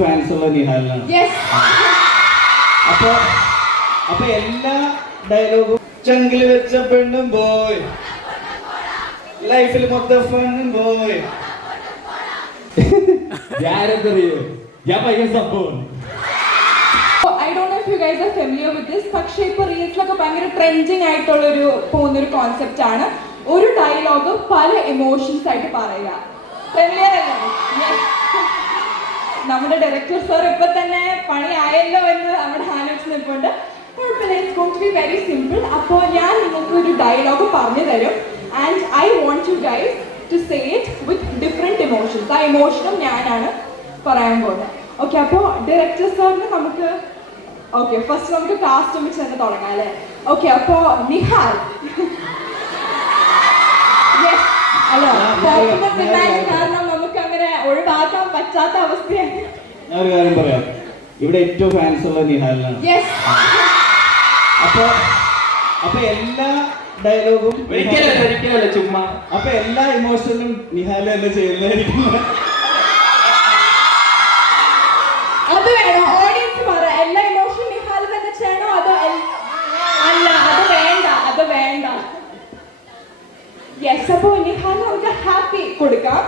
Fans ഉള്ള നിഹാലിനാണ്. അപ്പൊ എല്ലാ ഡയലോഗും ചങ്കില് വെച്ച പെണ്ണും പോയി, ലൈഫിൽ മൊത്തം ഫണ്ണും പോയി. ഞാനെന്തറിയോ, ഞാൻ ഭയങ്കര സംഭവം. I don't know if you guys are familiar with this, പക്ഷേ ഇപ്പൊ റീൽസിലൊക്കെ ഭയങ്കര ട്രെൻഡിങ് ആയിട്ടുള്ളൊരു പോകുന്നൊരു കോൺസെപ്റ്റ് ആണ്. ഒരു ഡയലോഗ് പല ഇമോഷൻസ് ആയിട്ട് പറയുക. ഫെമിലിയർ അല്ലേ? നമ്മുടെ ഡയറക്ടർ സർ ഇപ്പൊ തന്നെ പണി ആയല്ലോ എന്ന് നമ്മുടെ ആലോചിച്ച് നിൽപ്പുണ്ട്. കുഴപ്പമില്ല, it's going to be very simple. അപ്പോൾ ഞാൻ നിങ്ങൾക്ക് ഒരു ഡയലോഗ് പറഞ്ഞു തരും and I want you guys to say it with different emotions. ആ ഇമോഷനും ഞാനാണ് പറയാൻ പോകുന്നത്. ഓക്കെ, അപ്പോൾ ഡയറക്ടർ സാറിന് നമുക്ക് ഫസ്റ്റ് നമുക്ക് കാസ്റ്റ് വെച്ച് തന്നെ തുടങ്ങാം അല്ലേ? ഓക്കെ, അപ്പോൾ നിഹാൽ കാരണം നമുക്ക് അങ്ങനെ ഒഴിവാക്കാൻ പറ്റാത്ത അവസ്ഥയാണ്. ഞാൻ ഒരു കാര്യം പറയാം, ഇവിടെ ഏറ്റവും ഫാൻസ് ഉള്ള നിഹാലിനാണ്. അപ്പൊ എല്ലാ ഡയലോഗും ഒരിക്കലല്ല ചുമ്മാ. അപ്പൊ എല്ലാ ഇമോഷനും നിഹാൽ തന്നെ ചെയ്യുന്നതായിരിക്കും. അത് വേണോ? ഓഡിയൻസ് പറ, എല്ലാ ഇമോഷനും നിഹാൽ തന്നെ ചെയ്യണോ അതോ അല്ല? അത് വേണ്ട. യെസ്, അപ്പോൾ നിഹാൽ നമുക്ക് ഹാപ്പി കൊടുക്കാം.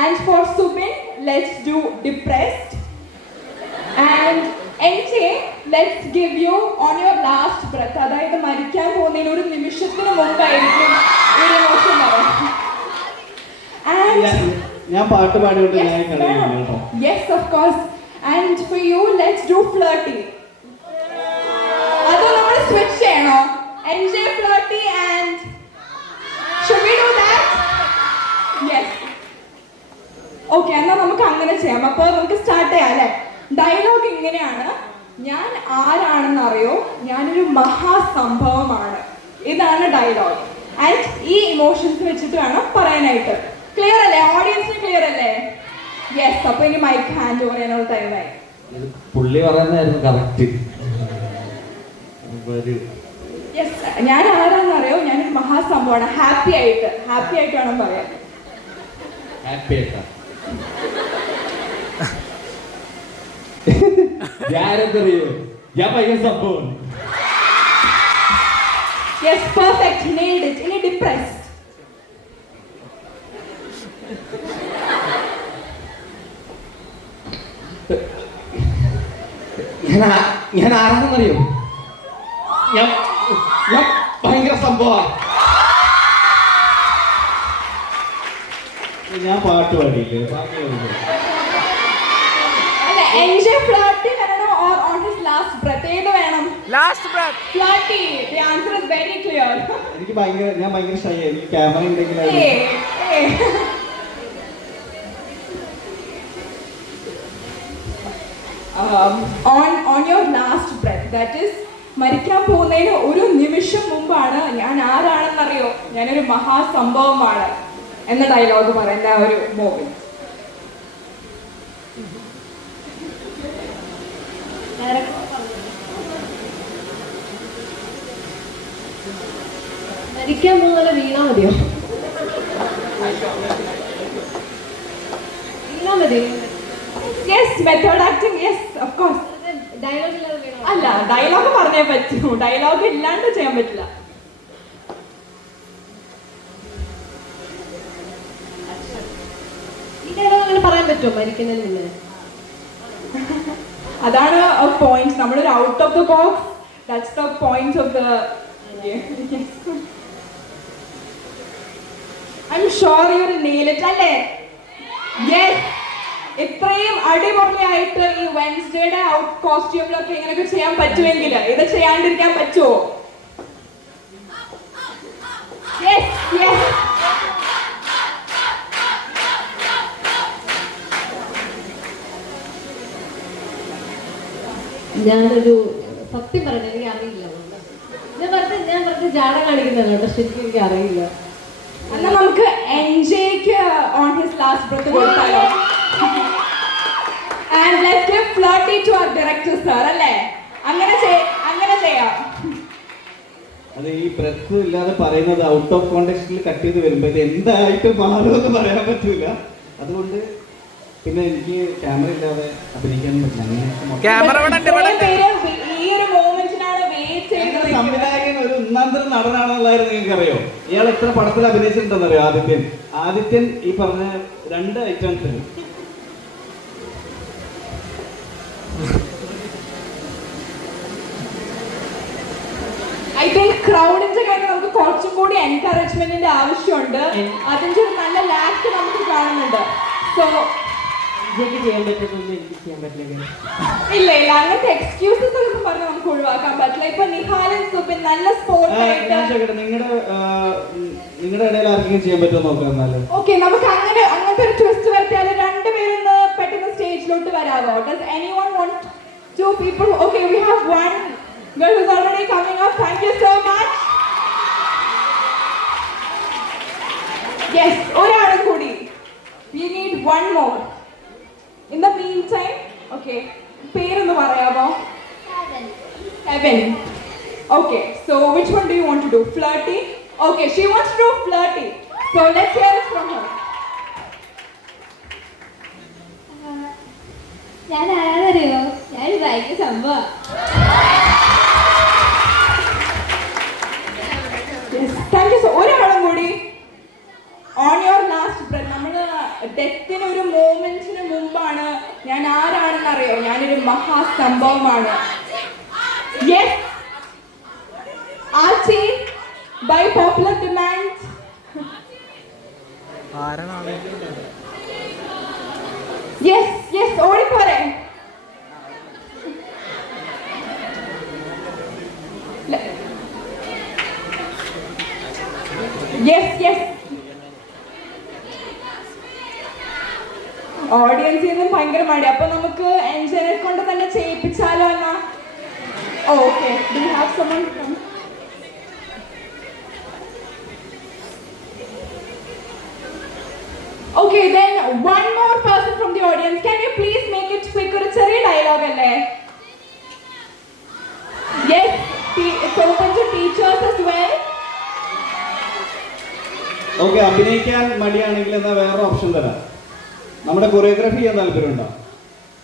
And for Subin let's do depressed. And NJ let's give you on your last breath. അതായത് മരിക്കാൻ പോകുന്നതിന് ഒരു നിമിഷത്തിന് മുമ്പായിരിക്കും ഒരു ഇമോഷൻ വരാം. ഞാൻ പാട്ട് പാടിയോണ്ട് yes of course. And for you let's do flirty. അത് നമ്മൾ സ്വിച്ച് ചെയ്യണോ? N J flirty and should we do that? Yes. Okay, എന്നാൽ നമുക്ക് അങ്ങനെ ചെയ്യാം. അപ്പോൾ നമുക്ക് സ്റ്റാർട്ട് ചെയ്യാം അല്ലേ? ഡയലോഗ് ഇങ്ങനെയാണ്: ഞാൻ ആരാണെന്ന് അറിയോ, ഞാനൊരു മഹാസംഭവമാണ്. ഇതാണ് ഡയലോഗ്. ആൻഡ് ഈ ഇമോഷൻസ് വെച്ചിട്ട് വേണം പറയാനായിട്ട്. ക്ലിയർ അല്ലേ? ഓഡിയൻസിന് ക്ലിയർ അല്ലേ? യെസ്. അപ്പോൾ ഇനി മൈക്ക് ഹാൻഡ് ഓവർ ചെയ്യാനുള്ള ടൈമായി. പുള്ളി പറയുന്നതായിരുന്നു കറക്റ്റ്. യെസ്, ഞാൻ ആരാണെന്ന് അറിയോ, ഞാനൊരു മഹാസംഭവമാണ്. ഹാപ്പി ആയിട്ട് വേണം പറയാൻ. ഞാനെന്തറിയോ, ഞാൻ ഭയങ്കര സംഭവം. Yes, perfect, nailed it. ഇനി ഡിപ്രസ്ഡ്. ഞാൻ ആരാണെന്നറിയോ, ഞാൻ ഭയങ്കര സംഭവമാണ്. ഞാൻ പാട്ട് പാടിയില്ലേ? അല്ല, എൻജെ ഫ്ലർട്ടി വരണോ or on his last breath? ഏത് വേണം? Last breath. Flirty. The answer is very clear. ഞാൻ ഭയങ്കര ഷൈ. എനിക്ക് ക്യാമറ ഉണ്ടെങ്കിൽ on your last breath, that is മരിക്കാൻ പോകുന്നതിന് ഒരു നിമിഷം മുമ്പാണ് ഞാൻ ആരാണെന്നറിയോ, ഞാനൊരു മഹാസംഭവമാണ് എന്ന ഡയലോഗ് പറയുന്ന ആ ഒരു മൂമെന്റ്. മരിക്കാൻ പോകുന്ന വീണാ മതിയോ? വീണാ മതി. Yes, method acting, yes, of course. Dialogue ഇല്ലാതെ വീണാ അല്ല, ഡയലോഗ് പറഞ്ഞേ പറ്റൂ. ഡയലോഗ് ഇല്ലാണ്ട് ചെയ്യാൻ പറ്റില്ല. ഈ ഡയലോഗ് അങ്ങനെ പറയാൻ പറ്റുമോ മരിക്കുന്നതിന് മുന്നേ? അതാണ് പോയിന്റ്. നമ്മളൊരു out of the box, that's the point of the. I am sure you will nail it അല്ലേ? യെസ്. ഇത്രയും അടിപൊളിയായിട്ട് ഈ വെൻസ്ഡേയുടെ ഔട്ട് കോസ്റ്റ്യൂമിലൊക്കെ ഇങ്ങനെയൊക്കെ ചെയ്യാൻ പറ്റുമെങ്കിൽ ഇത് ചെയ്യാണ്ടിരിക്കാൻ പറ്റുമോ? Yes, yes. ഞാനൊരു സത്യം പറയട്ടെ, എനിക്ക് അറിയില്ല. ഞാൻ പറഞ്ഞ ജാട കാണിക്കുന്നതാണ് കേട്ടോ, ശരിക്കും എനിക്ക് അറിയില്ല. എന്നാൽ നമുക്ക് എൻജെക്ക് ഓൺ ഹിസ് ലാസ്റ്റ് ബ്രെത്ത് കൊടുത്താലോ? And let's give flirty to our director sir, അല്ലേ? അങ്ങനെ ചെയ്യാം. അത് ഈ ബ്രെത്ത് ഇല്ലാതെ പറയുന്നത് ഔട്ട് ഓഫ് കോണ്ടെക്സ്റ്റിൽ കട്ട് ചെയ്ത് വരുമ്പോൾ ഇത് എന്തായിട്ട് മാറുമെന്ന് പറയാൻ പറ്റൂല. അതുകൊണ്ട് പിന്നെ എനിക്ക് ക്യാമറ ഇല്ലാതെ അഭിനയിക്കാനും പറ്റില്ല. അങ്ങനെ ക്യാമറ ഇത്രയും പേര് ഈ ഒരു മോമെന്റിനാണ് വെയിറ്റ് ചെയ്ത് സംവിധായകൻ ഒരു ഒന്നാന്തരം നടനാണെന്നുള്ളതായിരുന്നു നിങ്ങൾക്ക് അറിയോ? ഇയാൾ എത്ര പടത്തിൽ അഭിനയിച്ചിട്ടുണ്ടെന്നറിയോ? ആദിത്യൻ ഈ പറഞ്ഞ 2 ഐറ്റംസ്. ഐ തിങ്ക് ക്രൗഡിന്റെ കാര്യം നമുക്ക് കുറച്ചും കൂടി എൻകറേജ്മെന്റിന്റെ ആവശ്യമുണ്ട്. അതിന്റെ ഒരു നല്ല ലാക്ക് നമുക്ക് കാണുന്നുണ്ട്. സോ ചെയ്യാൻ പറ്റുന്നൊന്നും എനിക്ക് ചെയ്യാൻ പറ്റില്ല. ഇല്ല അങ്ങനത്തെ എക്സ്ക്യൂസസ് ഒന്നും പറഞ്ഞ് നമുക്ക് ഒഴിവാക്കാൻ പറ്റില്ല. ഇപ്പൊ നിഹാലും സുബിൻ നല്ല സ്പോർട്ട് ആയിട്ട് നിങ്ങളുടെ ഇടയിൽ ആർക്കെങ്കിലും ചെയ്യാൻ പറ്റുമോ നോക്കാം എന്നാലും. ഓക്കെ, നമുക്ക് അങ്ങനത്തെ ഒരു ട്വിസ്റ്റ് വരുത്തിയാൽ രണ്ടുപേരും പെട്ടെന്ന് സ്റ്റേജിലോട്ട് വരാമോ? Does anyone want 2 people? Okay, we have one girl who's already coming up. Thank you so much. Yes, ഒരാളും കൂടി. We need one more. In the meantime, okay, പേരൊന്ന് പറയാമോ? Heaven. Okay, so which one do you want to do? Flirty? Okay, she wants to do flirty. So let's hear it from her. ഞാൻ ആരാന്നറിയോ? ഞാൻ ഭയങ്കര സംഭവം. Yes, thank you so. ഒരാളും കൂടി. On your last breath, നമ്മള് ഡെത്തിന് ഒരു മോമെന്റിന് മുമ്പാണ് ഞാൻ ആരാണെന്ന് അറിയോ? ഞാനൊരു മഹാസംഭവമാണ്. Yes, Archie, by popular demand. Yes, ഓടിപ്പോരെ. Yes. ഓഡിയൻസിൽ നിന്നും ഭയങ്കര മടി. അപ്പൊ നമുക്ക് എൻജോയെ കൊണ്ട് തന്നെ ചെയ്യിപ്പിച്ചാലോ എന്നാ? Okay, do you have someone? Okay, then one more person from the audience. Can you please make it quicker? It's a dialogue alle. Yes, it's open to teachers as well. Okay, അഭിനയിക്കാൻ മടിയാണെങ്കിൽ എന്നാ വേറെ option തരാം. നമ്മുടെ choreography ചെയ്യാൻ താല്പര്യമുണ്ടോ?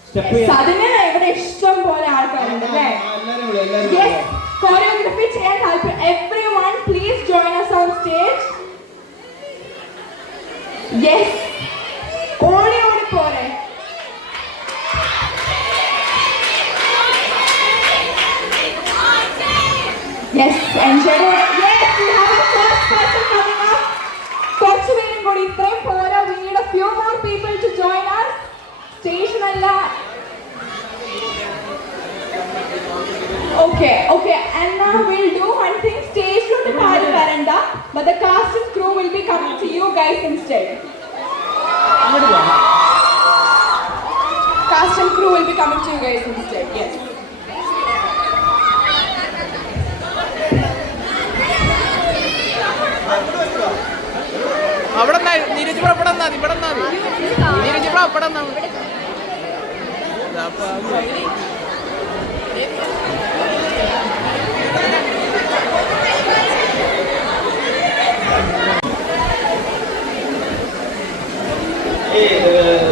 Step അതിന് ഇവിടെ ഇഷ്ടം പോലെ ആൾക്കാരുണ്ട് അല്ലേ? Yes, choreography ചെയ്യാൻ താല്പര്യം. Everyone please join us on stage. Yes, ഓടി പോരെ. Yes, enjoy. Yes, we have a first person coming up. കുറച്ച് പേരും കൂടി, ഇത്രയും പോരാ. We need a few more people to join us. Station അല്ല. Okay, and now we'll do one thing. Stage lote paadu varanda, but the cast and crew will be coming to you guys instead. Cast and crew will be coming to you guys instead. Yes. അവിടെ നീരജ് ഇവിടെ ഇവിടെ നീരജ് ഇവിടെ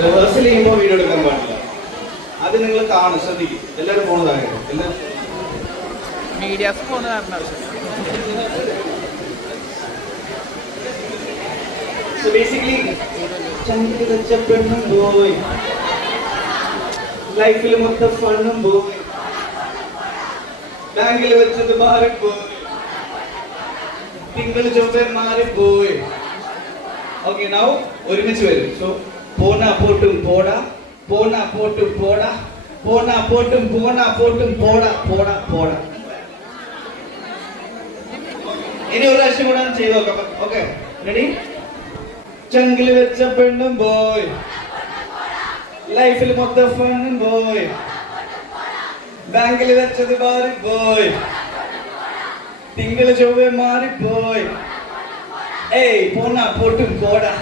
rehearsal ചെയ്യുമ്പോൾ video എടുക്കാൻ പാടില്ല. അത് നിങ്ങൾ കാണും, ശ്രദ്ധിക്കും. എല്ലാവരും പോണതാകട്ടെ. എല്ലാവരും മീഡിയാസ് പോകുന്ന കാരണം ആവശ്യം. So basically, ചങ്കില് വെച്ച പെണ്ണും പോയി, ലൈഫിൽ മൊത്തം ഫണ്ണും പോയി, ബാങ്കിൽ വെച്ചത് മാറിപ്പോയി, തിങ്കൾ ചൊവ്വ മാറിപ്പോയി. ഓക്കെ, നൗ ഒരുമിച്ച് വരും. സോ പോണ പോട്ടും പോടാ, പോണ പോട്ടും പോടാ, പോണ പോട്ടും പോടാ. ഇനി ഒരു പ്രാവശ്യം കൂടെ ചെയ്ത് നോക്കാം. Okay, ready? ചങ്കില് വെച്ച പെണ്ണും പോയി, ലൈഫിൽ മൊത്തം ഫണ്ണും പോയി, ബാങ്കിൽ വെച്ചത് മാറിപ്പോയി, തിങ്കള് ചൊവ്വ മാറിപ്പോയി. ഏയ് പോണ പോട്ടും പോടാ,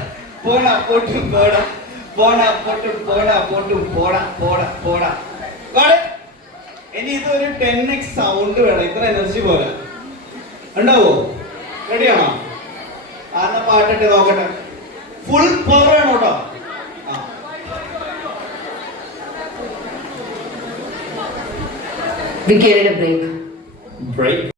പോടാ. ഇനി ഇതൊരു 10x സൗണ്ട് വേണം. ഇത്ര എനർജി പോലെ ഉണ്ടാവോ? റെഡിയാണോ? ആന്ന പാട്ടിട്ട് നോക്കട്ടെ. ഫുൾ പവർ ആണ് കേട്ടോ. We gave it a break. Break